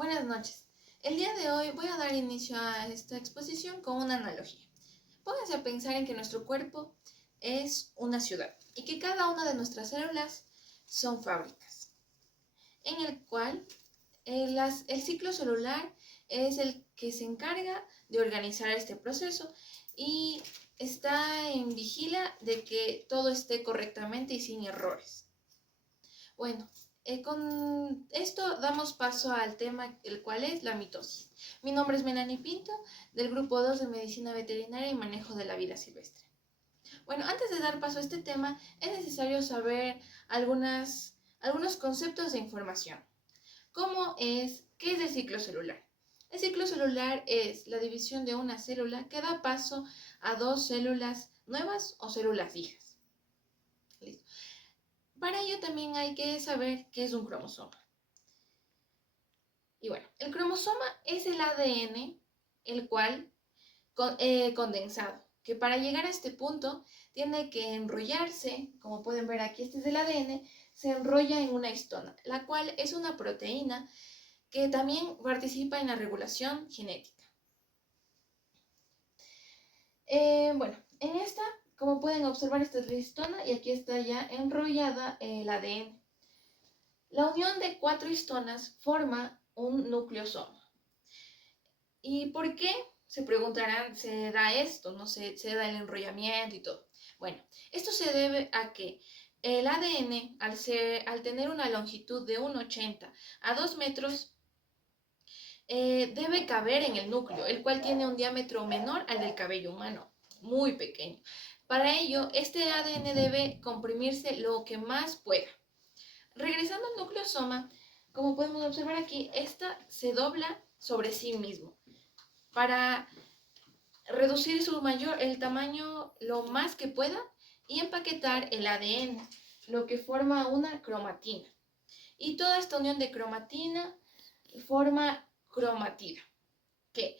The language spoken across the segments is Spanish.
Buenas noches. El día de hoy voy a dar inicio a esta exposición con una analogía. Pónganse a pensar en que nuestro cuerpo es una ciudad y que cada una de nuestras células son fábricas, en el cual el ciclo celular es el que se encarga de organizar este proceso y está en vigila de que todo esté correctamente y sin errores. Bueno, con esto damos paso al tema, el cual es la mitosis. Mi nombre es Melanie Pinto, del Grupo 2 de Medicina Veterinaria y Manejo de la Vida Silvestre. Bueno, antes de dar paso a este tema, es necesario saber algunos conceptos de información. ¿Qué es el ciclo celular? El ciclo celular es la división de una célula que da paso a dos células nuevas o células hijas. ¿Listo? Para ello también hay que saber qué es un cromosoma. Y bueno, el cromosoma es el ADN, el cual condensado, que para llegar a este punto tiene que enrollarse, como pueden ver aquí, este es el ADN, se enrolla en una histona, la cual es una proteína que también participa en la regulación genética. Bueno, en esta, como pueden observar, esta es la histona y aquí está ya enrollada el ADN. La unión de 4 histonas forma un nucleosoma. ¿Y por qué? Se preguntarán, se da esto, no se da el enrollamiento y todo. Bueno, esto se debe a que el ADN, al tener una longitud de 1,80 a 2 metros, debe caber en el núcleo, el cual tiene un diámetro menor al del cabello humano, muy pequeño. Para ello, este ADN debe comprimirse lo que más pueda. Regresando al nucleosoma, como podemos observar aquí, esta se dobla sobre sí mismo para reducir el tamaño lo más que pueda y empaquetar el ADN, lo que forma una cromatina. Y toda esta unión de cromatina forma cromatida, que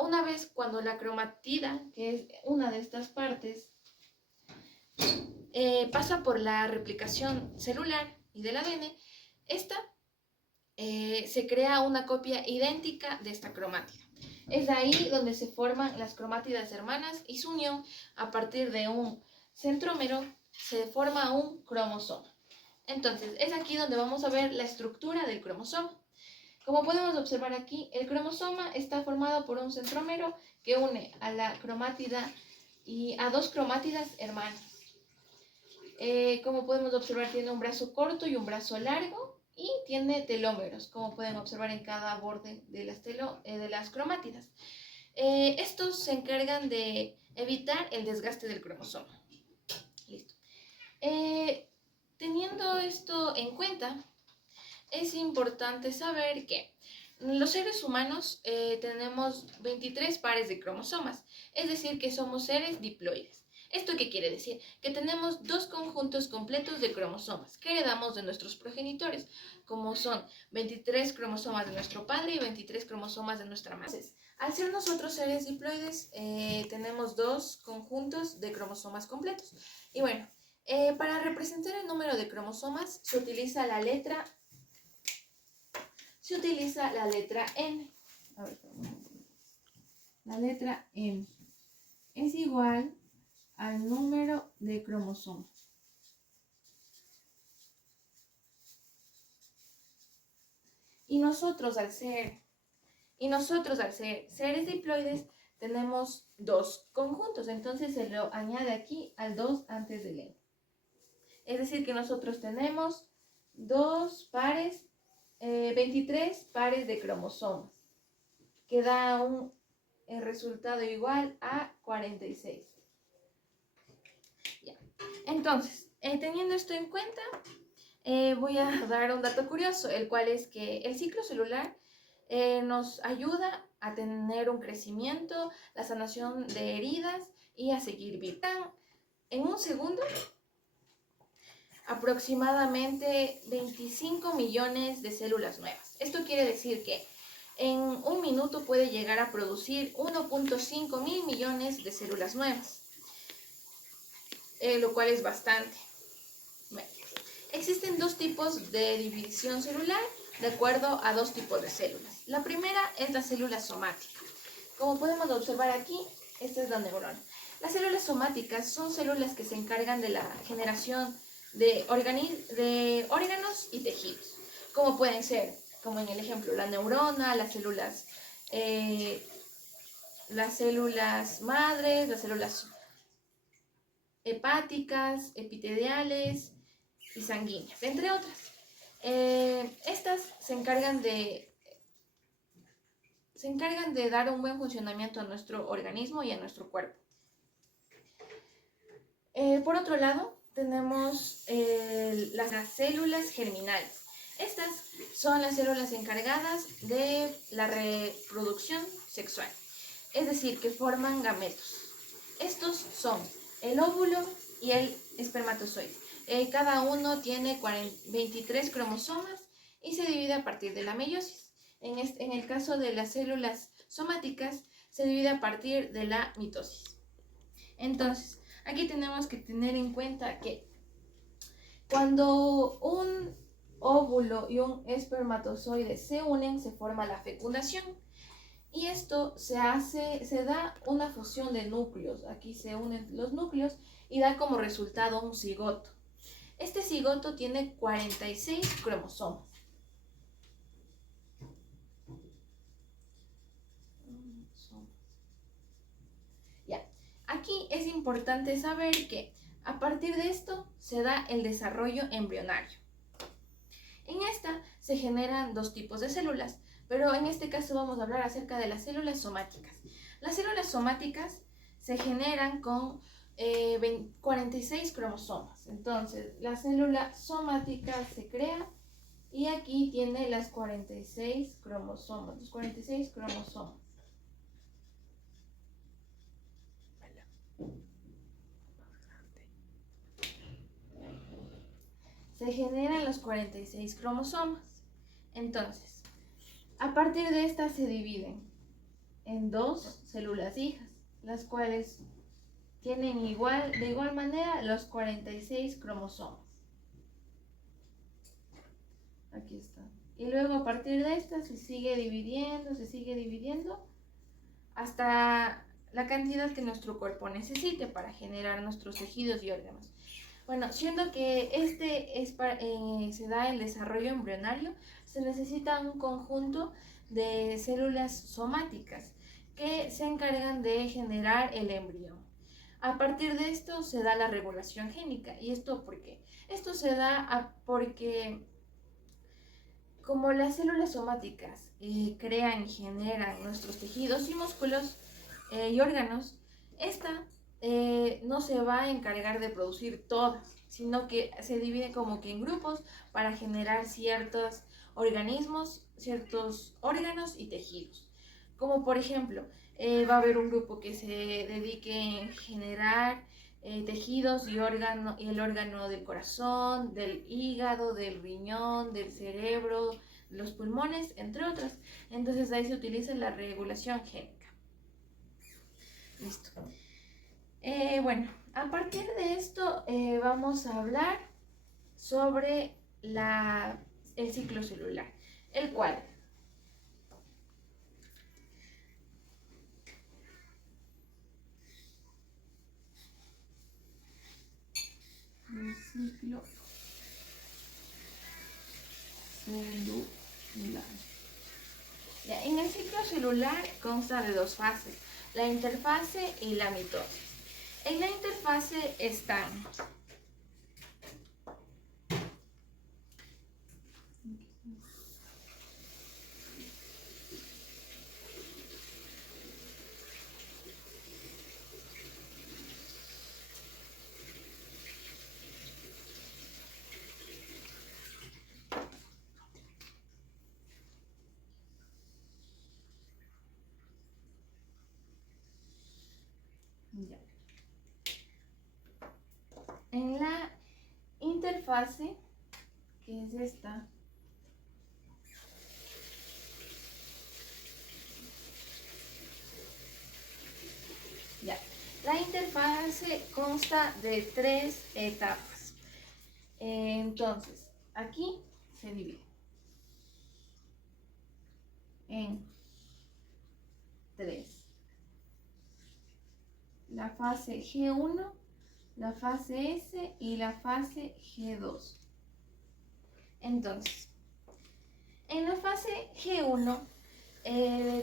una vez cuando la cromatida, que es una de estas partes, pasa por la replicación celular y del ADN, esta se crea una copia idéntica de esta cromátida. Es ahí donde se forman las cromátidas hermanas y su unión a partir de un centrómero se forma un cromosoma. Entonces, es aquí donde vamos a ver la estructura del cromosoma. Como podemos observar aquí, el cromosoma está formado por un centrómero que une a la cromátida y a dos cromátidas hermanas. Como podemos observar, tiene un brazo corto y un brazo largo y tiene telómeros, como pueden observar en cada borde de las cromátidas. Estos se encargan de evitar el desgaste del cromosoma. Listo. Teniendo esto en cuenta, es importante saber que los seres humanos tenemos 23 pares de cromosomas, es decir, que somos seres diploides. ¿Esto qué quiere decir? Que tenemos dos conjuntos completos de cromosomas que heredamos de nuestros progenitores, como son 23 cromosomas de nuestro padre y 23 cromosomas de nuestra madre. Al ser nosotros seres diploides, tenemos dos conjuntos de cromosomas completos. Y bueno, para representar el número de cromosomas se utiliza la letra N. A ver, la letra N es igual al número de cromosomas. Y nosotros al ser seres diploides tenemos dos conjuntos, entonces se lo añade aquí al 2 antes del N. Es decir, que nosotros tenemos 23 pares de cromosomas, que da un resultado igual a 46. Ya. Entonces, teniendo esto en cuenta, voy a dar un dato curioso, el cual es que el ciclo celular nos ayuda a tener un crecimiento, la sanación de heridas y a seguir viviendo. En un segundo, aproximadamente 25 millones de células nuevas. Esto quiere decir que en un minuto puede llegar a producir 1.5 mil millones de células nuevas, lo cual es bastante. Bueno, existen dos tipos de división celular, de acuerdo a dos tipos de células. La primera es la célula somática. Como podemos observar aquí, esta es la neurona. Las células somáticas son células que se encargan de la generación de órganos y tejidos, como pueden ser, como en el ejemplo, la neurona, las células madres, las células hepáticas, epiteliales y sanguíneas, entre otras. Estas se encargan de dar un buen funcionamiento a nuestro organismo y a nuestro cuerpo. Por otro lado, tenemos las células germinales. Estas son las células encargadas de la reproducción sexual, es decir, que forman gametos. Estos son el óvulo y el espermatozoide. Cada uno tiene 23 cromosomas y se divide a partir de la meiosis. En el caso de las células somáticas, se divide a partir de la mitosis. Entonces, aquí tenemos que tener en cuenta que cuando un óvulo y un espermatozoide se unen, se forma la fecundación. Y esto se da una fusión de núcleos. Aquí se unen los núcleos y da como resultado un cigoto. Este cigoto tiene 46 cromosomas. Ya. Aquí es importante saber que a partir de esto se da el desarrollo embrionario. En esta se generan dos tipos de células, pero en este caso vamos a hablar acerca de las células somáticas. Las células somáticas se generan con 46 cromosomas. Entonces, la célula somática se crea y aquí tiene los 46 cromosomas. Se generan los 46 cromosomas. Entonces, a partir de estas se dividen en dos células hijas, las cuales tienen de igual manera los 46 cromosomas. Aquí está. Y luego a partir de estas se sigue dividiendo hasta la cantidad que nuestro cuerpo necesite para generar nuestros tejidos y órganos. Bueno, siendo que se da el desarrollo embrionario, se necesita un conjunto de células somáticas que se encargan de generar el embrión. A partir de esto se da la regulación génica. ¿Y esto por qué? Esto se da porque como las células somáticas crean y generan nuestros tejidos y músculos y órganos, esta no se va a encargar de producir todas, sino que se divide como que en grupos para generar ciertos organismos, ciertos órganos y tejidos. Como por ejemplo, va a haber un grupo que se dedique a generar tejidos y el órgano del corazón, del hígado, del riñón, del cerebro, los pulmones, entre otras. Entonces ahí se utiliza la regulación génica. Listo. Bueno, a partir de esto vamos a hablar sobre el ciclo celular, el cual ciclo celular. Ya, en el ciclo celular consta de dos fases, la interfase y la mitosis. En la interfase están en la interfase, que es esta, ya. La interfase consta de 3 etapas. Entonces, aquí se divide. Gen 3, la fase G1, la fase S y la fase G2. Entonces, en la fase G1,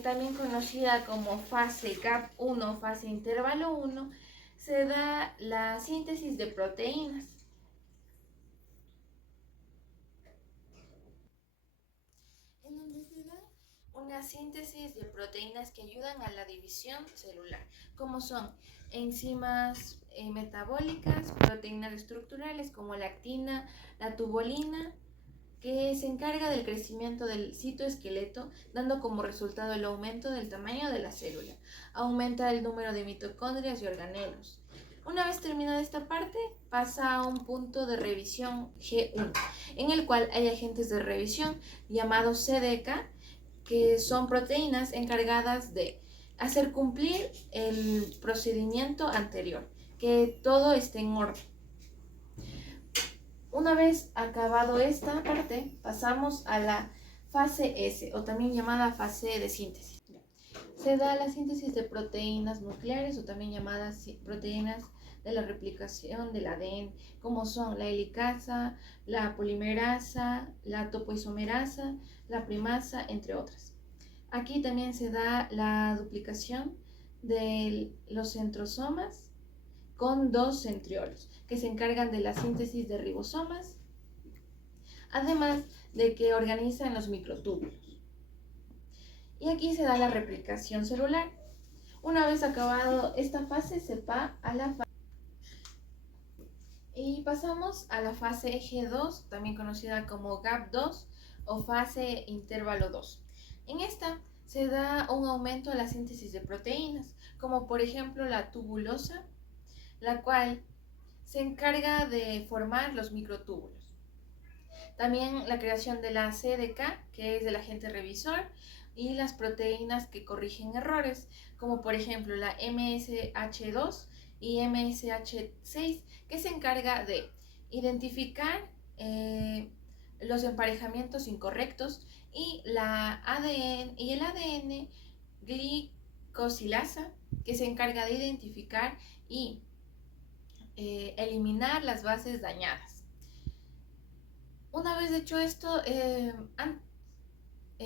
también conocida como fase gap 1, fase intervalo 1, se da la síntesis de proteínas. En donde se da una síntesis de proteínas que ayudan a la división celular, como son enzimas metabólicas, proteínas estructurales como la actina, la tubulina, que se encarga del crecimiento del citoesqueleto, dando como resultado el aumento del tamaño de la célula. Aumenta el número de mitocondrias y organelos. Una vez terminada esta parte, pasa a un punto de revisión G1, en el cual hay agentes de revisión llamados CDK, que son proteínas encargadas de hacer cumplir el procedimiento anterior, que todo esté en orden. Una vez acabado esta parte, pasamos a la fase S, o también llamada fase de síntesis. Se da la síntesis de proteínas nucleares, o también llamadas proteínas de la replicación del ADN, como son la helicasa, la polimerasa, la topoisomerasa, la primasa, entre otras. Aquí también se da la duplicación de los centrosomas con dos centriolos, que se encargan de la síntesis de ribosomas, además de que organizan los microtúbulos. Y aquí se da la replicación celular. Una vez acabado esta fase, se va a la fase. Y pasamos a la fase G2, también conocida como GAP2 o fase intervalo 2. En esta se da un aumento a la síntesis de proteínas, como por ejemplo la tubulosa, la cual se encarga de formar los microtúbulos. También la creación de la CDK, que es del agente revisor, y las proteínas que corrigen errores, como por ejemplo la MSH2 y MSH6, que se encarga de identificar los emparejamientos incorrectos, y el ADN glicosilasa, que se encarga de identificar y eliminar las bases dañadas. Una vez hecho esto,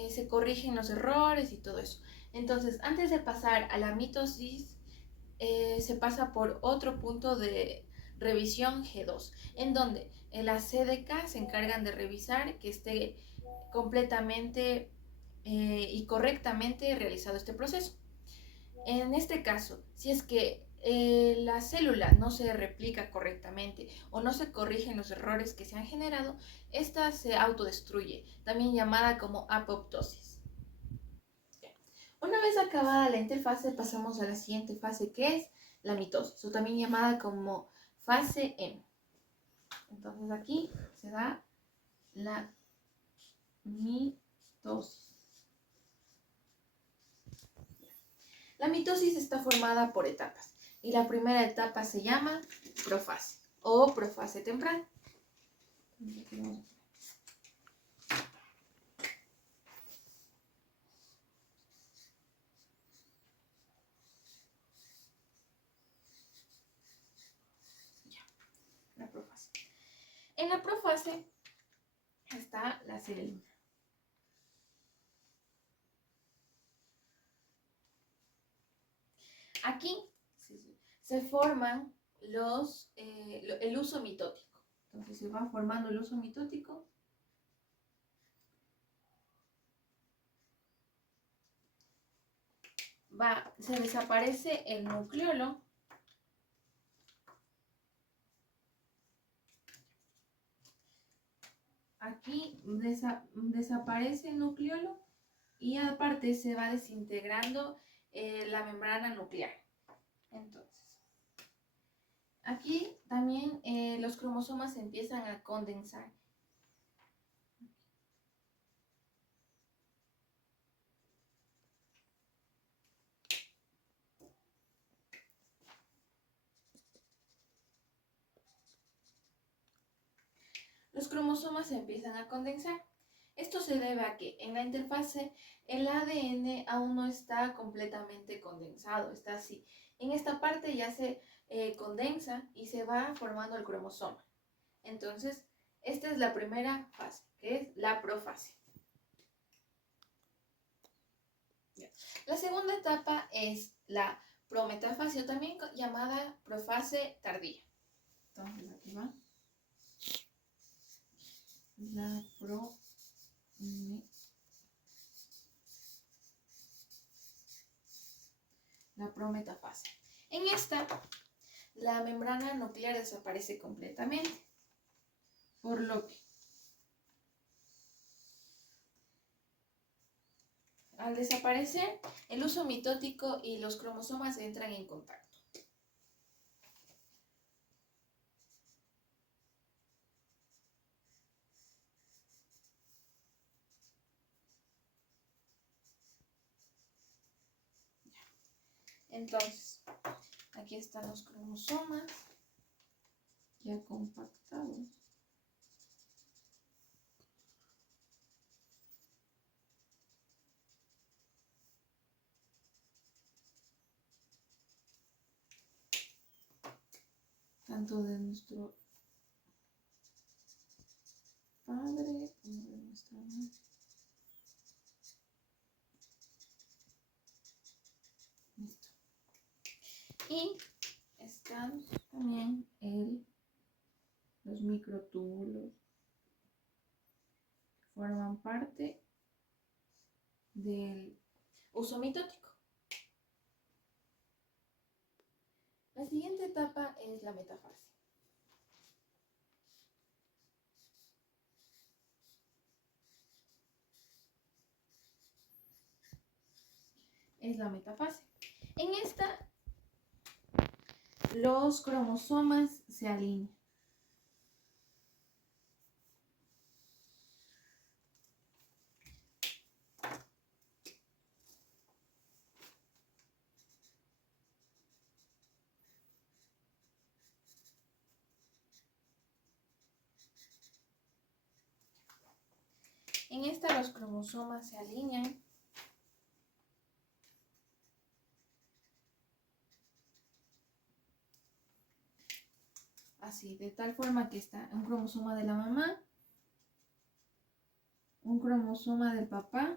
se corrigen los errores y todo eso. Entonces, antes de pasar a la mitosis, se pasa por otro punto de revisión G2, en donde la CDK se encargan de revisar que esté completamente y correctamente realizado este proceso. En este caso, si es que la célula no se replica correctamente o no se corrigen los errores que se han generado, esta se autodestruye, también llamada como apoptosis. Una vez acabada la interfase, pasamos a la siguiente fase, que es la mitosis, o también llamada como fase M. Entonces aquí se da la mitosis. La mitosis está formada por etapas, y la primera etapa se llama profase o profase temprana. La profase. En la profase está la celina. Aquí se forman el uso mitótico. Entonces se va formando el uso mitótico. Se desaparece el nucleolo. Aquí desaparece el nucleolo y aparte se va desintegrando la membrana nuclear. Entonces, aquí también los cromosomas se empiezan a condensar. Los cromosomas se empiezan a condensar Esto se debe a que en la interfase el ADN aún no está completamente condensado, está así. En esta parte ya se condensa y se va formando el cromosoma. Entonces, esta es la primera fase, que es la profase. La segunda etapa es la prometafase, o también llamada profase tardía. Entonces, aquí va. La prometafase. En esta, la membrana nuclear desaparece completamente, por lo que al desaparecer, el uso mitótico y los cromosomas entran en contacto. Entonces, aquí están los cromosomas ya compactados. Tanto de nuestro padre como de nuestra madre. Listo. Y están también los microtúbulos que forman parte del uso mitótico. La siguiente etapa es la metafase. Es la metafase. En esta, los cromosomas se alinean. En esta los cromosomas se alinean así, de tal forma que está un cromosoma de la mamá, un cromosoma del papá,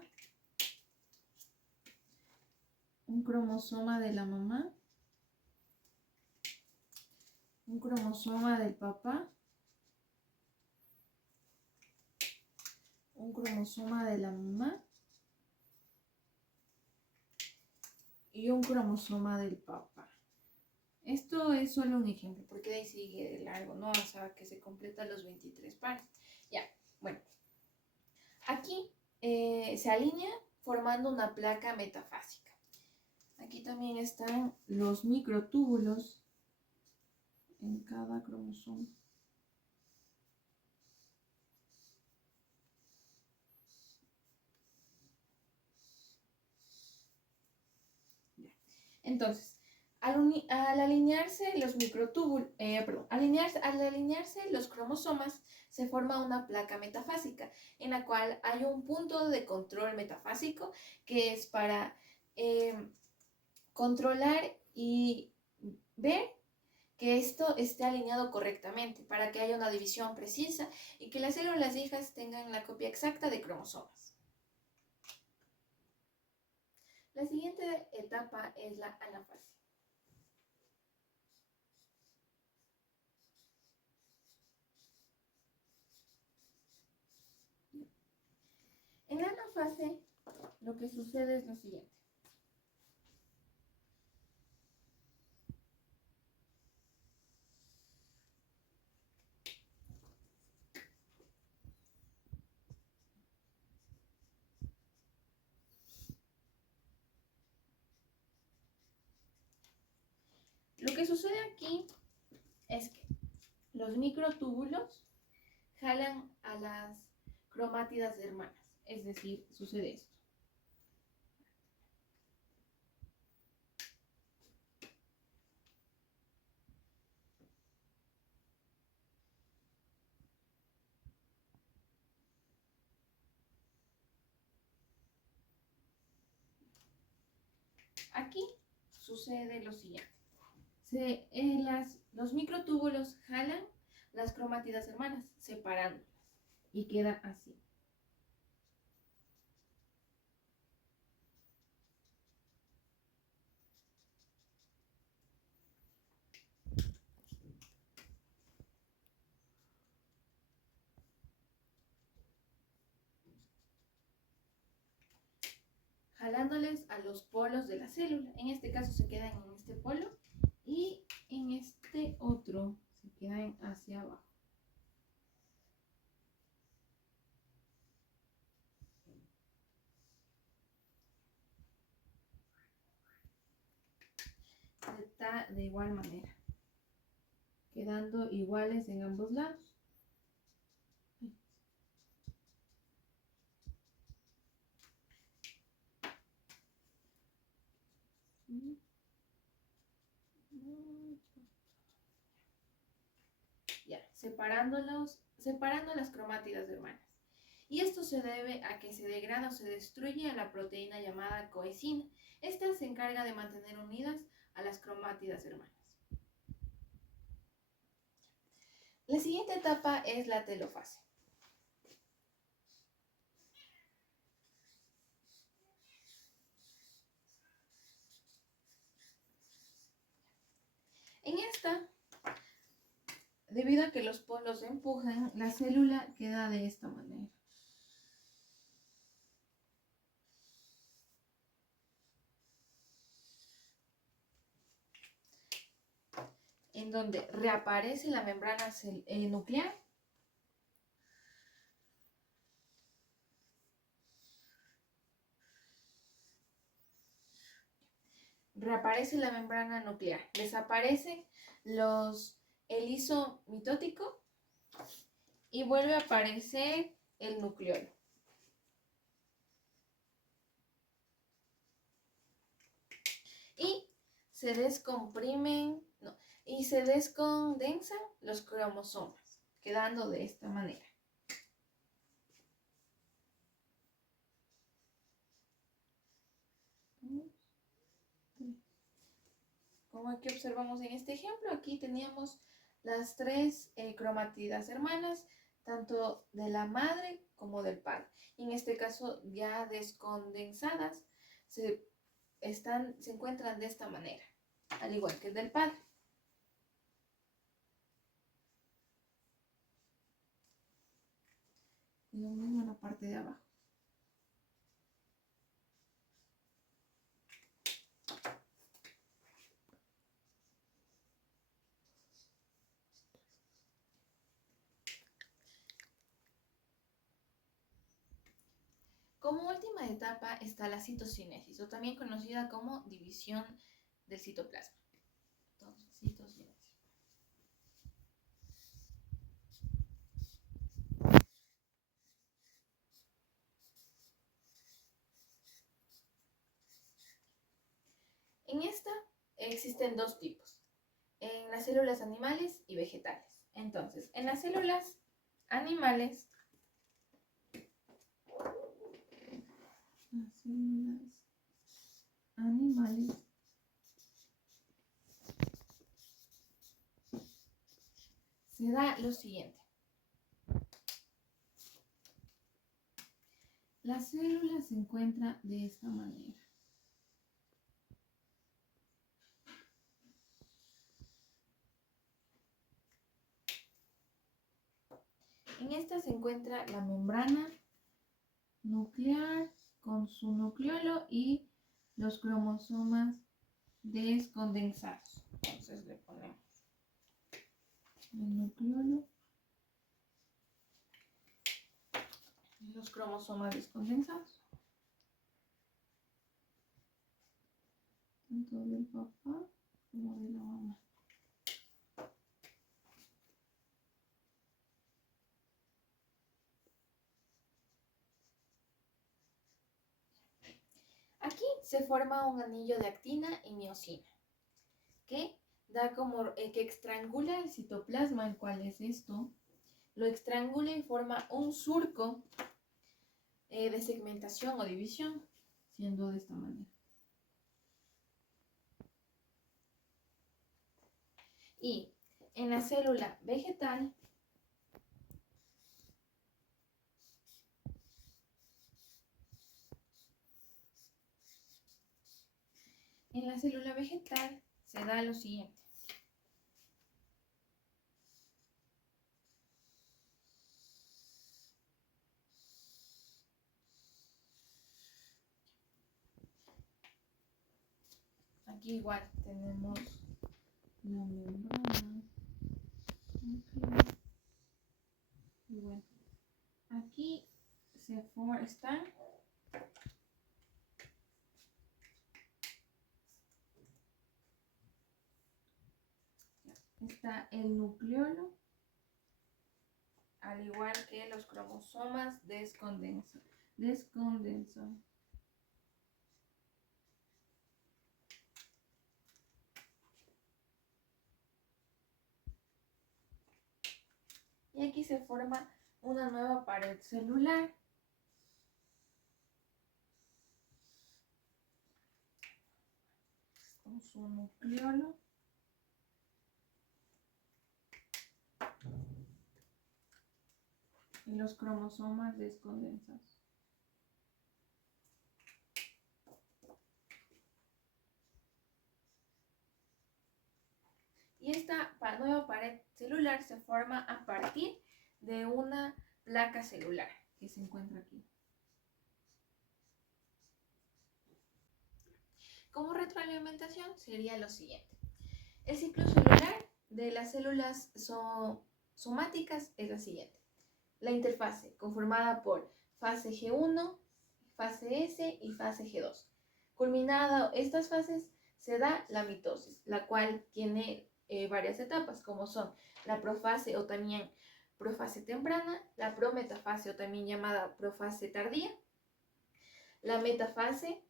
un cromosoma de la mamá, un cromosoma del papá, un cromosoma de la mamá y un cromosoma del papá. Esto es solo un ejemplo, porque de ahí sigue de largo, ¿no? Hasta que se completan los 23 pares. Ya, bueno. Aquí se alinea formando una placa metafásica. Aquí también están los microtúbulos en cada cromosoma. Entonces, al alinearse los microtúbulos, al alinearse los cromosomas, se forma una placa metafásica, en la cual hay un punto de control metafásico que es para controlar y ver que esto esté alineado correctamente, para que haya una división precisa y que las células hijas tengan la copia exacta de cromosomas. La siguiente etapa es la anafase. En la anafase, lo que sucede es lo siguiente. Lo que sucede aquí es que los microtúbulos jalan a las cromátidas hermanas, es decir, sucede esto. Aquí sucede lo siguiente. Los microtúbulos jalan las cromátidas hermanas, separándolas, y queda así. Jalándoles a los polos de la célula. En este caso se quedan en este polo y en este otro se quedan hacia abajo. Está de igual manera, quedando iguales en ambos lados. Ya, separando las cromátidas hermanas. Y esto se debe a que se degrada o se destruye a la proteína llamada coesina. Esta se encarga de mantener unidas a las cromátidas hermanas. La siguiente etapa es la telofase. En esta, debido a que los polos se empujan, la célula queda de esta manera. En donde reaparece la membrana nuclear. Reaparece la membrana nuclear. Desaparece el hiso mitótico y vuelve a aparecer el nucleolo. Y se descondensan los cromosomas, quedando de esta manera. Como aquí observamos en este ejemplo, aquí teníamos las tres cromátidas hermanas, tanto de la madre como del padre. Y en este caso ya descondensadas se encuentran de esta manera, al igual que el del padre. Y lo mismo en la parte de abajo. Como última etapa está la citocinesis, o también conocida como división del citoplasma. Entonces, citocinesis. En esta existen dos tipos, en las células animales y vegetales. Entonces, en las células animales, se da lo siguiente. La célula se encuentra de esta manera. En esta se encuentra la membrana nuclear con su nucleolo y los cromosomas descondensados. Entonces le ponemos el nucleolo y los cromosomas descondensados. Tanto del papá como de la mamá. Aquí se forma un anillo de actina y miosina que estrangula el citoplasma, el cual es esto, lo estrangula y forma un surco de segmentación o división, siendo de esta manera. Y en la célula vegetal, se da lo siguiente. Aquí igual tenemos la membrana nuclear. Y bueno, aquí está el nucleolo, al igual que los cromosomas descondensan. Y aquí se forma una nueva pared celular. Con su nucleolo. Y los cromosomas descondensados. Y esta nueva pared celular se forma a partir de una placa celular que se encuentra aquí. Como retroalimentación sería lo siguiente. El ciclo celular de las células somáticas es la siguiente. La interfase, conformada por fase G1, fase S y fase G2. Culminada estas fases, se da la mitosis, la cual tiene varias etapas, como son la profase o también profase temprana, la prometafase o también llamada profase tardía, la metafase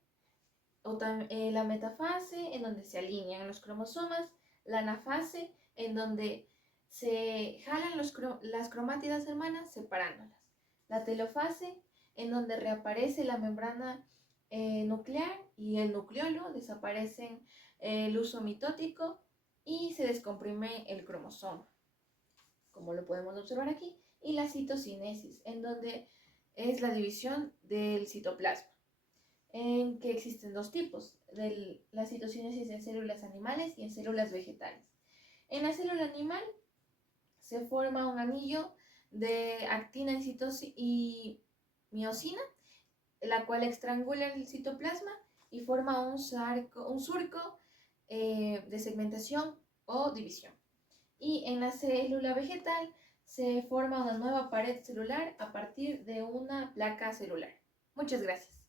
en donde se alinean los cromosomas, la anafase en donde se jalan las cromátidas hermanas separándolas, la telofase en donde reaparece la membrana nuclear y el nucleolo, desaparecen el uso mitótico y se descomprime el cromosoma, como lo podemos observar aquí, y la citocinesis, en donde es la división del citoplasma, en que existen dos tipos, de la citocinesis en células animales y en células vegetales. En la célula animal se forma un anillo de actina y miosina, la cual estrangula el citoplasma y forma un surco de segmentación o división. Y en la célula vegetal se forma una nueva pared celular a partir de una placa celular. Muchas gracias.